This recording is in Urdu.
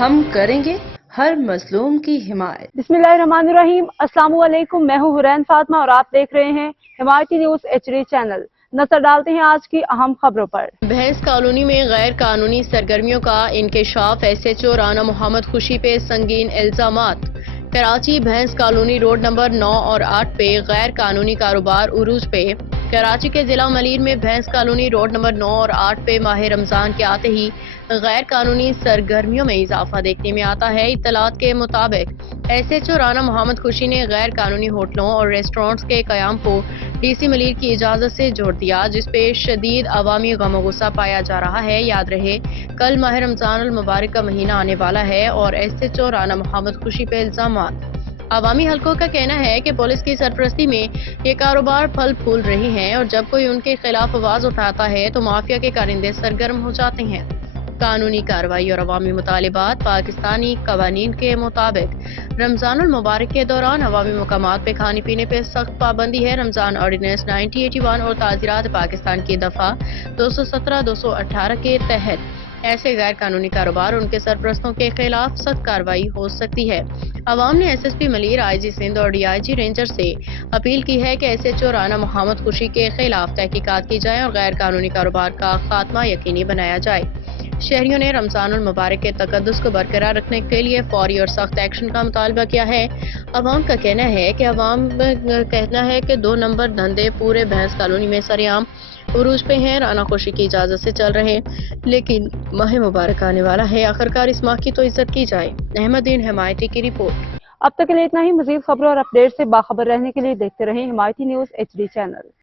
ہم کریں گے ہر مظلوم کی حمایت۔ بسم اللہ الرحمن الرحیم۔ السلام علیکم، میں ہوں حرین فاطمہ اور آپ دیکھ رہے ہیں حمایتی نیوز HD چینل۔ نظر ڈالتے ہیں آج کی اہم خبروں پر۔ بھینس کالونی میں غیر قانونی سرگرمیوں کا انکشاف، SHO رانا محمد خوشی پہ سنگین الزامات۔ کراچی بھینس کالونی روڈ نمبر 9 اور 8 پہ غیر قانونی کاروبار عروج پہ۔ کراچی کے ضلع ملیر میں بھینس کالونی روڈ نمبر 9 اور 8 پہ ماہ رمضان کے آتے ہی غیر قانونی سرگرمیوں میں اضافہ دیکھنے میں آتا ہے۔ اطلاعات کے مطابق SHO رانا محمد خوشی نے غیر قانونی ہوٹلوں اور ریسٹورانٹس کے قیام کو DC ملیر کی اجازت سے جوڑ دیا، جس پہ شدید عوامی غم و غصہ پایا جا رہا ہے۔ یاد رہے، کل ماہ رمضان المبارک کا مہینہ آنے والا ہے اور SHO رانا محمد خوشی پہ الزامات۔ عوامی حلقوں کا کہنا ہے کہ پولیس کی سرپرستی میں یہ کاروبار پھل پھول رہے ہیں اور جب کوئی ان کے خلاف آواز اٹھاتا ہے تو مافیا کے کارندے سرگرم ہو جاتے ہیں۔ قانونی کارروائی اور عوامی مطالبات۔ پاکستانی قوانین کے مطابق رمضان المبارک کے دوران عوامی مقامات پہ کھانے پینے پہ سخت پابندی ہے۔ رمضان آرڈیننس 1981 اور تعزیرات پاکستان کی دفعہ 217-218 کے تحت ایسے غیر قانونی کاروبار اور ان کے سرپرستوں کے خلاف سخت کارروائی ہو سکتی ہے۔ عوام نے SSP ملیر، IG سندھ اور DIG رینجر سے اپیل کی ہے کہ SHO رانا محمد خوشی کے خلاف تحقیقات کی جائیں اور غیر قانونی کاروبار کا خاتمہ یقینی بنایا جائے۔ شہریوں نے رمضان المبارک کے تقدس کو برقرار رکھنے کے لیے فوری اور سخت ایکشن کا مطالبہ کیا ہے۔ عوام کا کہنا ہے کہ 2 نمبر دھندے پورے بھینس کالونی میں سرعام عروج پہ ہیں۔ رانا خوشی کی اجازت سے چل رہے ہیں، لیکن ماہ مبارک آنے والا ہے، آخرکار اس ماہ کی تو عزت کی جائے۔ احمد دین حمایتی کی رپورٹ۔ اب تک کے لیے اتنا ہی۔ مزید خبروں اور اپڈیٹ سے باخبر رہنے کے لیے دیکھتے رہیں حمایتی نیوز HD چینل۔